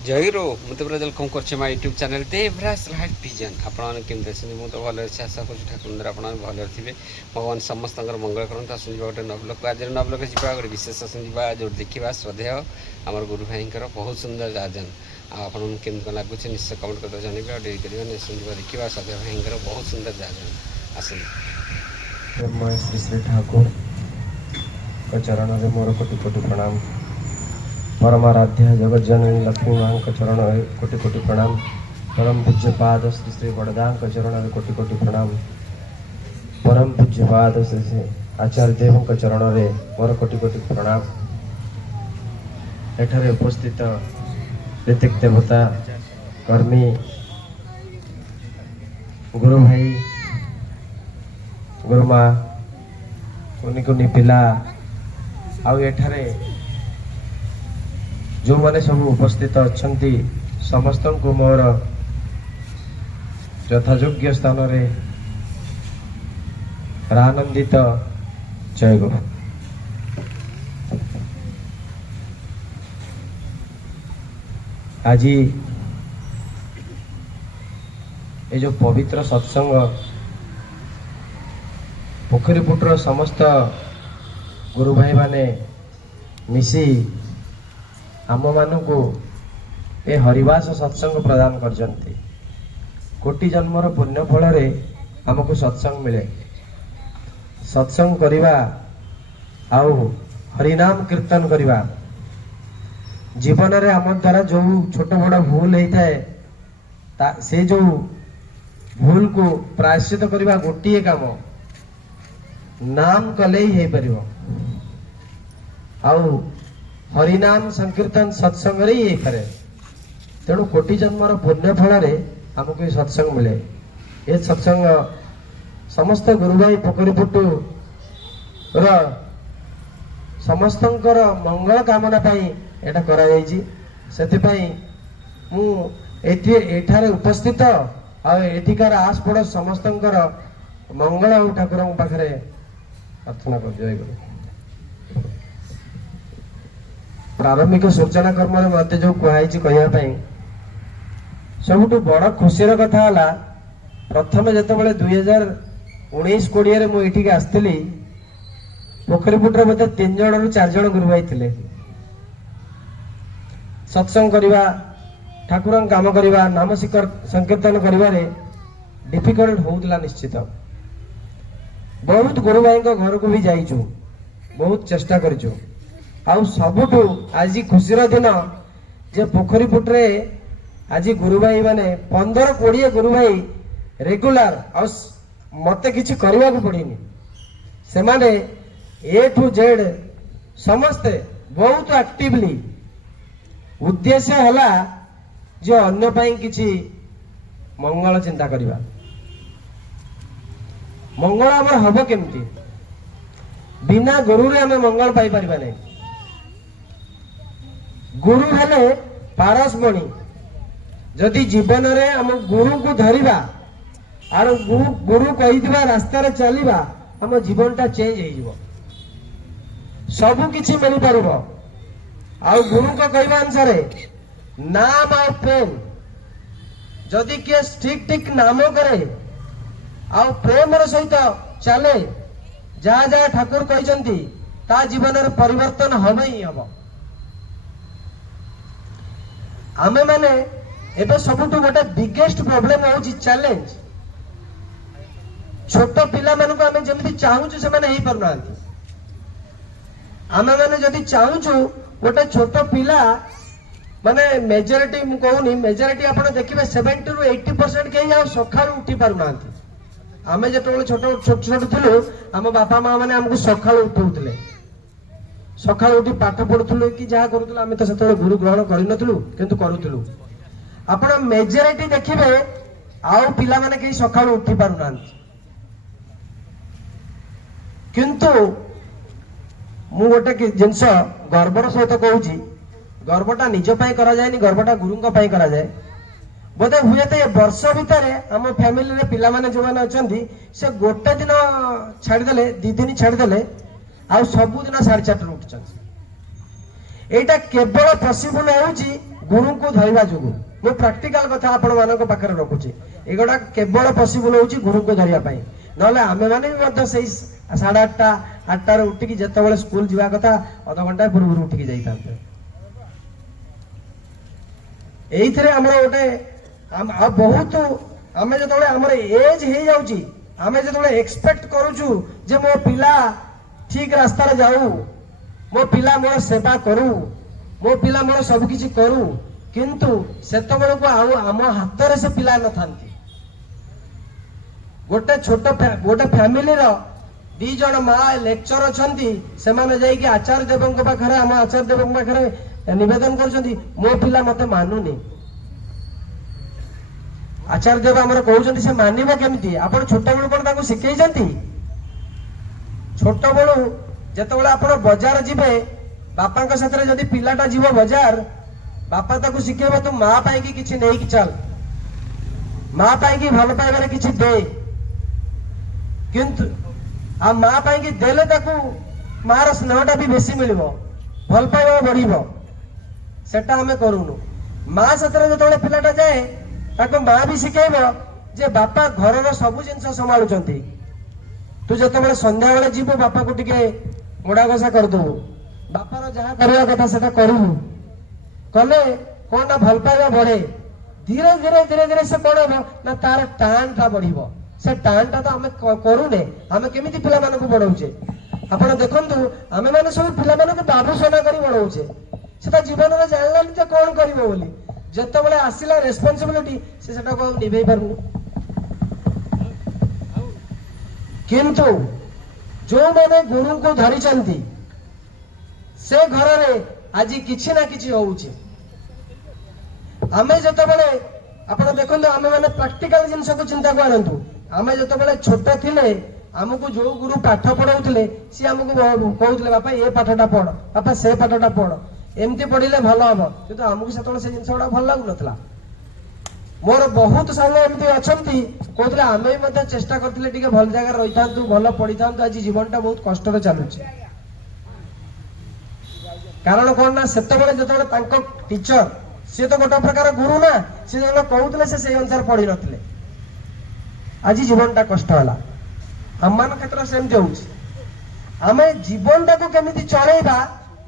जयरो मुझे पूरा वेलकम कर my YouTube channel Devraj life vision आपने केमती अच्छे मुझे तो भल अच्छे आशा कर ठाकुर आप भल थे भगवान समस्त मंगल करते आसन गोटे नवलोक आज नवलोक जा गोटे विशेष आसन जा जो देखा श्रद्धेय आम गुरु भाई बहुत सुंदर जाजन आपन केमती कौन लगुच निश्चय कमेंट करते जानवे और डेरी कर देखा श्रद्धेय भाई बहुत सुंदर जाजन आसन श्री श्री ठाकुर चरण में मोर कोटि कोटि प्रणाम परमाराध्य जगत जननी लक्ष्मी माँ चरण कोटि कोटि प्रणाम परम पूज्य पाद श्री श्री वरदान चरण कोटि कोटि प्रणाम परम पूज्य पाद श्री श्री आचार्य देव चरण में मोर कोटि कोटि प्रणाम एठारे उपस्थित ऋतिक देवता कर्मी गुरु भाई गुरुमा कुनि कुनि पिला आउ एठारे जो माने सब उपस्थित अच्छा समस्त को मोर यथायोग्य स्थान रे आनंदित जय गुरु। आज ये जो पवित्र सत्संग पोखरीपुटर समस्त गुरु भाई माने मिसी आम मान को ए हरिवास सत्संग प्रदान करजंती कोटि जन्मर पुण्य फल आमको सत्संग मिले सत्संग करिबा आउ हरिनाम कीर्तन करिबा जीवन रे आम द्वारा जो छोट बड़ भूल होता है से जो भूल को प्रायश्चित करिबा गोटिए काम नाम कले ही परिबो आउ हरिनाम संकीर्तन सत्संग रे ही करे तेणु कोटि जन्मर पुण्य फल आमको ये सत्संग मिले ये सत्संग समस्त गुरु भाई पोखरीपुटू समस्त मंगल कामना पाई एटा करा जायछि सेति मु एठारे उपस्थित आठिकार आस पड़ोस समस्त मंगल और ठाकुर पाखे प्रार्थना कर जय गुरु। प्रारंभिक सूचना कर्म मत जो कहुई कहवाई सबुठ बड़ खुशीर कथा है प्रथम जो 2019-20 मुझे आसती पोखरीपुटर मत 3 जन रु 4 जन गुरु भाई थे सत्संग करवा ठाकुर काम करवा नाम संकीर्तन कर डिफिकल्ट होता निश्चित बहुत गुरु भाई घर को भी जाइचु बहुत चेष्टा करिचु आउ सबुठु आज खुशीर दिन जे पोखरीपुटरे आज गुरु भाई माने 15-20 गुरु भाई रेगुलर आ मते किछि करबा को पड़िनी से माने ए टू जेड समस्ते बहुत एक्टिवली उद्देश्य हला जे अन्य पाई किछि मंगल चिंता करिबा मंगल हमर हबो केमती बिना गुरु रे हमें मंगल पाई परिबा नै गुरु हेले पारसमणि जदि जीवन रे हम गुरु को धरिबा आर गुरु कहिदिबा रास्ता रे चलिबा हम जीवनटा चेंज हो जिवो सब किछि मिल परबो आ गुरु को कहबा अनुसार नाम और प्रेम जदि के ठीक ठीक नाम करे आ प्रेम रे सहित चले जहाँ जहाँ ठाकुर कहचंती ता जीवन रे परिवर्तन हम ही हम आमे माने एबे सबुठ गोटे बिगेस्ट प्रॉब्लम होची चैलेंज छोट पिला मानू आमे जेमति चाहूछु से माने ही परना आमे माने जदि चाहूछु गोटे छोट पिला माने मेजॉरिटी मु कहूनी मेजॉरिटी आपण देखिबे 70 रु 80% के आ सखाळु उठी पारुना आमे जेतोले छोट छोट छोट थिलु हम बापा मां माने हमकु सखाळु उठौतले सखाळु उठी पाठ पढुथुलु कि जहा करूथुलु आमे तो सेतोले गुरु ग्रहण करिनथुलु किंतु करूथुलु आपण मेजॉरिटी देखिबे आउ पिला माने के सखाळु उठी पारुना किंतु मु गोटे जिनस गर्वर सहित कहूची गर्वटा निज पाई करा जाए गर्वटा गुरु पाई करा जाए बोधे हुए तो ये वर्ष भितर आम फैमिली रे पिला माने जो माने अछंती से गोटे दिन छाड़देले 2 दिन छाड़देले आ सब दिन 4:30 उठुछन एटा केवल पॉसिबल होउची गुरु को धरिबा जोगु मु प्रैक्टिकल कथा आपण मानक पाखरे रखुची एगोडा केवल पॉसिबल होउची गुरु को धरिया पई नले आमे माने भी मध्य सेई 8:30 8टा रे उठी की जत्ते बेले स्कूल जीवा कथा आधा घंटा पूर्व उठी की जाइतांते एइथरे हमर ओटे बहुत आमे जतबेले हमर एज हे जाउची आमे जतबेले एक्सपेक्ट करूछु जे मो पिला ठीक रास्ता रे जाऊ मो पिला मोर सेवा करू मो पिला मोर सब किछि करू किंतु सेतबेले को आम हाथ रे से पिला न थांती गोटे छोट गोटे फैमिली रो 2 जण मा लेक्चर अछंती से माने जाई कि आचार्य देवं के पाखरे हम आचार्य देवं के पाखरे निवेदन करछंती मो पिला मते मानुनी आचार्य देव हमर कहउछंती से मानिबो केमिति आपण छोट बेलु कोन ताको सिखै जंती छोट बेलु जेतेबेले आपण बाजार जिबे बापा के साथ जदि पिलाटा जीव बाजार बापा ताको शिखेबा तू मां पाई की किछि नै कि चल मां पाई की भल पाइबारे किछि दे किंतु आ मां पाई की देले ताको मार स्नेहटा भी बेसी मिलिबो भल पाइबा बढ़िबो सेटा हमें करूनु मां साथ जतबेले पिलाटा जाए ताको मां भी शिखेबो जे बापा घर रो सब जिंस संभाळुचंती तू जतबेले संध्या बेले जीवो बापा को टिके मोड़ा घसा कर दो बापार जहाँ करवा कथा सेटा करू कले कौन ना भल पाइबा बढ़े धीरे धीरे धीरे धीरे से कौन हो ना तार टाण टा बढ़िबो से टाण टा तो हमें करूने हमें केमिति पिला मानकु बढ़ौचे आपण देखंतु हमें माने सब पिला मानकु बाबू सोना करी बढ़ौचे सेटा जीवन रे जानलानी जे कौन करिवो बोली जत्ते बेले आसिला रेस्पोंसिबिलिटी से सेटा को निभै पारु किंतु जो मैंने गुरु को धरी से घर में आज किसी ना किसी होउची आमे जतबेले आपण देखंतु आमे माने प्रैक्टिकल जिंस को चिंता करंतु आमे जतबेले छोट थिले हमको जो गुरु पाठ पढाउथिले सी हमको कहउथिले बापा ए पाठटा पढ बापा से पाठटा पढ एमती पढिले भलो हबो किंतु हमको सेतबेले से जिंसडा भल लागु नथला मोर बहुत सांग एमती अछंती कहउथिले आमे भी चेष्टा करथिले टिके भल जगह रहितांतु भल पढितांतु आज जीवनटा बहुत कष्ट रे चालुची कारण कौन ना सेतबेले जतबेले तांको टीचर से तो गोटे प्रकार गुरु ना से जने कहउतले से अनुसार पढ़ी नथिले आज जीवनटा कष्ट होला हममान क्षेत्र सेमती होउची आमे जीवनटा को केमिति चलेबा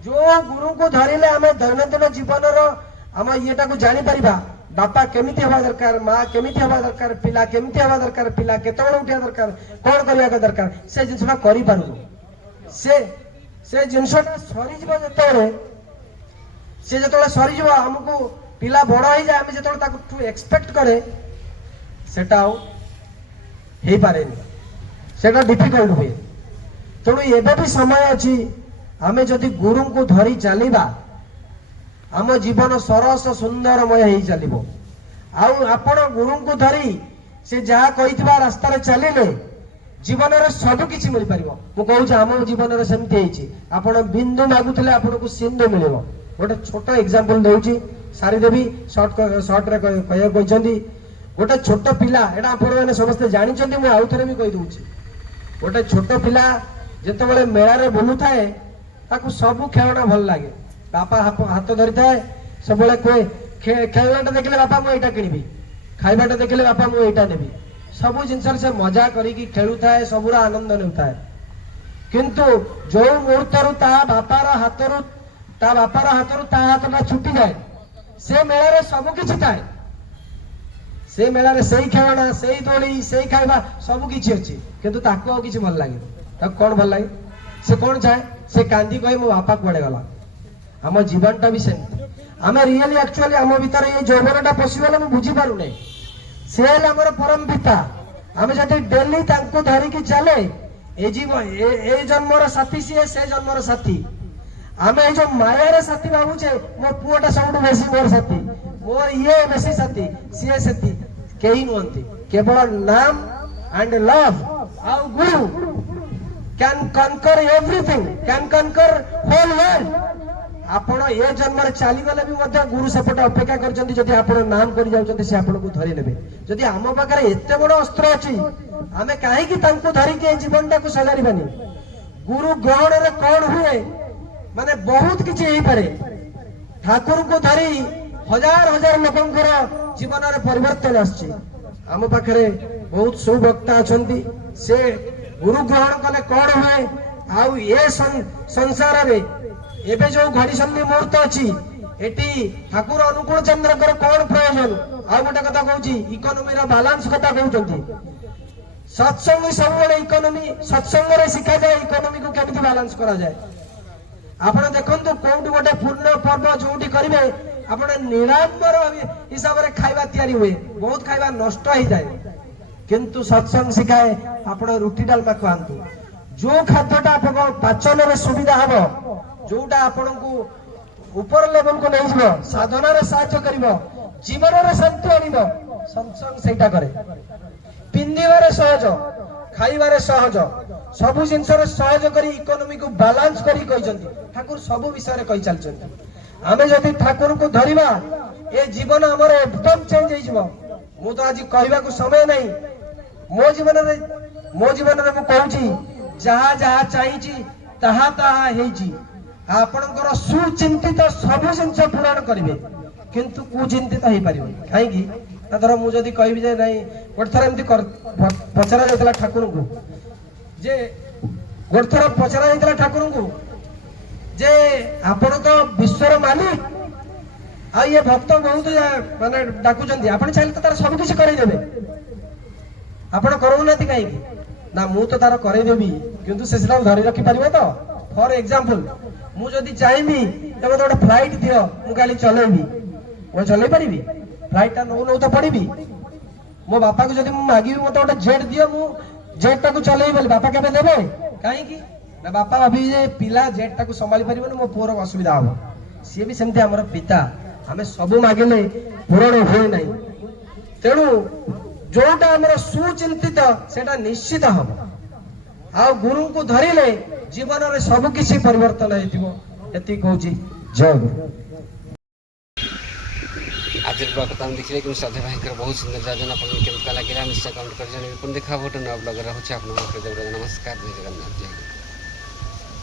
जो गुरु को धरिले आमे दैनंदिन जीवन रो आम येटा को जानि परिबा बापा केमिति हवा दरकार माँ केमिति हवा दरकार पिला केमिति हवा दरकार पिला केतबेले उठिया दरकार कोन करिया दरकार से जिंसटा करि पारु से जिनसटा सरी जीव जतबेले से जतबेले सरी जीव हमको पिला बड़ हो जाए आमे जतबेले ताकू एक्सपेक्ट करे सेटा हे पारेनी सेटा डिफिकल्ट हुए तेणु एबे भी समय अछि आमे जदि गुरु को धरी चलिबा आम जीवन सरस सुंदरमय हो चलिबो आउ आपण गुरु को धरी से जहा कहितबा रास्ता रे चलिले जीवन रे सब किछि मिल परिबो मु कहू छ हम जीवन रे सेमति हेछि आपण बिंदु मागुतले आपण को सिंधु मिलिबो गोटे छोट एग्जांपल देउछि सारी देवी शॉर्ट रे कहय कहचंदी गोटे छोट पिला एटा आपण माने समस्त जानि चंदी मु आउथरे भी कहि दउछि गोटे छोट पिला जते बेले मेला रे बुलु थाए ताकू सब खेलना भल लागे बापा हाथ धरी थाए सब बेले कोई खेलनाटा देखले बापा मु एटा किनिबी खाइबाटा देखले बापा मु एटा नेबी सब जिनसर से मजा करिकी खेलु थाए सबुरा आनंद नेउथाए किंतु जो मुहूर्तरु ता बापार हाथरु ता हाथटा छुटी जाए से मेला रे सब किछि थाए से मेला रे सेई खेलना सेई दोली सेई खाइबा सब किछि अछि किंतु ताको किछि भल लागे ताको कोन भल लागे से कोन चाहे से कांदी कहि मो बापा कुआडे गला हम जीवनटा भी सेमति आमे रियली एक्चुअली हम भीतर ये जौवनटा पसिबल हम बुझी पारु नै से हमर परम पिता आमे जति डेली तांको धरि की चले ए जीवन ए जन्मर साथी से जन्मर साथी आमे जो माया रे साथी भाबुचे मो पुओटा सबुठ बेसी मोर साथी मोर ये बेसी साथी सी साथी केही नहंती केवल नाम and love our guru can conquer everything can conquer whole world आपण ए जन्म रे चली गले भी मध्य गुरु सेपट अपेक्षा करचंती जदि आपण नाम करि जाउचंती से आपण को धरि नेबे जदि हम पाखरे एते बड़ अस्त्र अछि आमे काहे कि तांको धरि के जीवनटा को सजारिबानी गुरु ग्रहण रे कोन हुए माने बहुत किछि हेई पारे ठाकुर को धरि हजार हजार लोकंकर जीवन में परिवर्तन आछि आम पाखरे बहुत सुवक्ता अछंती से गुरु ग्रहण कले कौन हुए आउ ये संसार रे एबे जो घड़ी संधि मुहूर्त अछि एटी ठाकुर अनुकूल चंद्रकर कौन प्रयोजन आ गोटे कथा कहूची इकोनॉमी रा बैलेंस कथा कहउचंती सत्संग सब इकोनॉमी सत्संग रे शिखा जाए इकोनॉमी को केमिति बैलेंस करा जाए आपण देखंतु कोउटी गोटे पूर्ण पर्व जोउटी करिवे आपण निरांबर हिसाब रे खाइबा तयारी हुए बहुत खाइबा नष्ट ही जाए किंतु सत्संग शिखाए आपण रुटी डालमा खांतु जो खाद्यटा आपन पाचन रे सुविधा हबो जोटा आपण को ऊपर लेवल को नहीं जीव साधना रे साहाय्य करिवो जीवन रे शांति आनिबो सत्संग सेटा करे पिंदिबारे सहज खाइबारे सहज सबु जिनस रे सहज करी इकोनॉमी को बैलेंस करी कहिसंती ठाकुर सबु विषय रे कहि चलचंती आमे जदि ठाकुर को धरिबा ए जीवन हमर एकदम चेंज होई जीवो मु तो आज कहबा को समय नहीं मो जीवन रे मु कहूची जहा जहा चाहिची तहा तहा हेची आपणकर सुचिंतित सब जिनस पूरण करेंगे किंतु कुचिंतित हो पार कहीं धर मुझे कहबी जे नहीं गोटे थर एमती पचरा जाता ठाकुर को जे गोटे थर पचरा जाता ठाकुर को जे आपण तो विश्वर मालिक आ ये भक्त बहुत माने डाकुचंती आपण चाहिए तो तार सब किछि करै देबे आपण करूनाती कहीं ना मु तो तार करै देबी किंतु सेसला धरि रखि परिबो तो फॉर एग्जांपल मु जदि चाहिबी त मते गोटे फ्लाइट दियो मु खाली चलेबी मु चलै परिबी फ्लाइट ता नो तो पड़ीबी मो बापा को जदि मु मागिबी मते गोटे जेट दियो मु जेट टा को चलेबी बोली बापा केबे देबे काहे की ना बापा भाबी जे पिला जेट टा को संभाली परिबो मो पोर असुविधा हो सी भी सेमते हमर पिता हमें सब मागिले पूरण होय नै तेणु जोटा हमर सुचिंतित सेटा निश्चित हम आ गुरु को धरिले जीवन रे सब किसी परिवर्तन हेतिबो एति कहूची जय गुरु आज ब्लॉग तो हम देखिए कि साधे भाई बहुत सुंदर जाजन अपन केमका लागिला निश्चय कमेंट कर जने पुन देखा फोटो न ब्लॉग रहउछ आपन नमस्कार जय जगन्नाथ जय